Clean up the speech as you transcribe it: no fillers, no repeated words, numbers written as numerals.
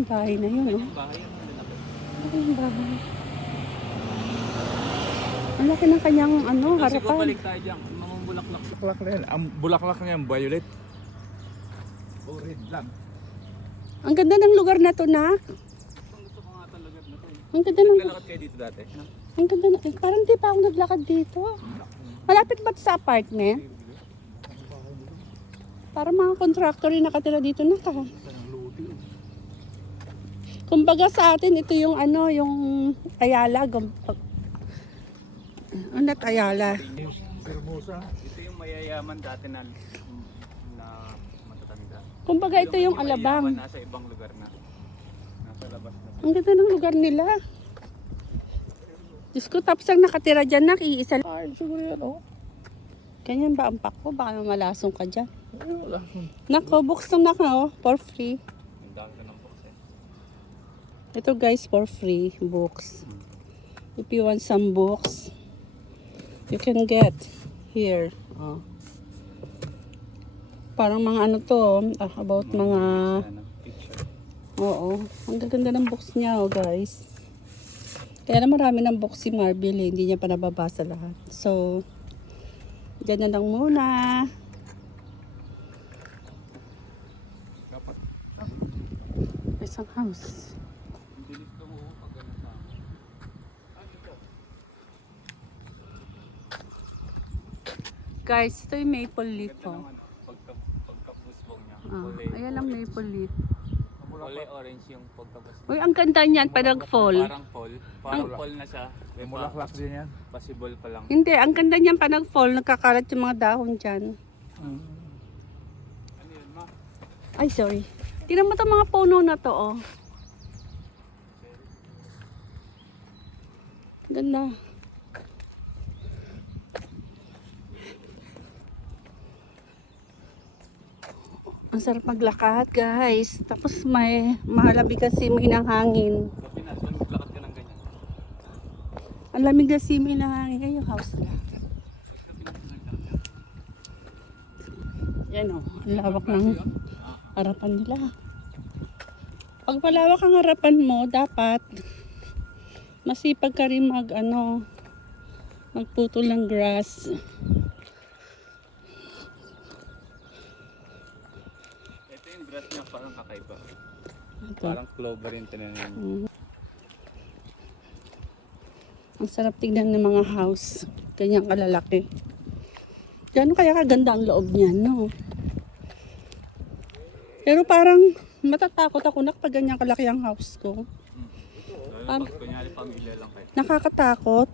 yung bahay na yun, oh. Bahay ang lalaki. Ano yung bahay? Ang laki ng kanyang, ano, Kasi harapan. ko balik tayo dyan. Mga bulaklak. Bulaklak na yan. Ang bulaklak na yan, violet. O red lang. Ang ganda ng lugar na to, nak. Gusto ko nga talaga na to. Ang ganda ng... Naglalakad kayo dito dati? Ang ganda na... Eh, parang di pa ako naglakad dito. Malapit ba sa apartment? Para mga contractor yung nakatira dito na ka. Kumbaga sa atin, ito yung ano, yung Ayala. Ano Ayala? Hermosa. Ito yung mayayaman dati na matatanda. Kumbaga ito yung Alabang. Nasa ibang lugar na. Nasa labas na. Ang ganda ng lugar nila. Diyos ko, tapos ang nakatira dyan, iisa. Ay, siguro yan, oh. Ganyan ba ang pako? Baka malasong ka dyan. Ay, wala. Nako, buksan na ka, oh, for free. Ang dami ka ng box eh. Ito guys, for free, books. If you want some books, you can get here. Oh. Parang mga ano to, about mga... Picture. Oo, ang gaganda ng books niya, oh guys. Kaya na marami ng books si Marvel, eh. Hindi niya pa nababasa lahat. So, dyan na lang muna. Dapat. Isang house. Hindi nito mo pag ganun pa. Ano ito? Guys, ito yung maple leaf, Ganda oh. naman. Pagkabusbong niya. Ayan ang maple leaf. Kulay orange yung pagkabus. Uy, ang ganda niyan pa nag-fall. Parang fall. Parang fall na siya. May mulaklak din yan. Possible pa lang. Hindi, ang ganda niyan pa nag-fall. Nagkakalat yung mga dahon dyan. Ano yun, ma? Ay, sorry. Tingnan mo itong mga puno na to, oh. Ganda. Ang sarap maglakad, guys. Tapos may malamig kasi may ng hangin. Sa Pinas, maglakad ka ng ganyan. Ang lamig kasi may ng hangin. Ay, yung house nila. Yan, oh. Ang lawak ng harapan nila. Pag palawak ang harapan mo, dapat masipag ka rin magputol ng grass. Ito yung grass niya parang kakaiba. Ito. Parang clover yung tinanim. Ang sarap tignan ng mga house. Ganyang kalalaki. Gano'n kaya kaganda ang loob niyan, no? Pero parang matatakot ako na kapag ganyang kalaki ang house ko. Lalo pag kunyari pamilya lang kayo. Nakakatakot.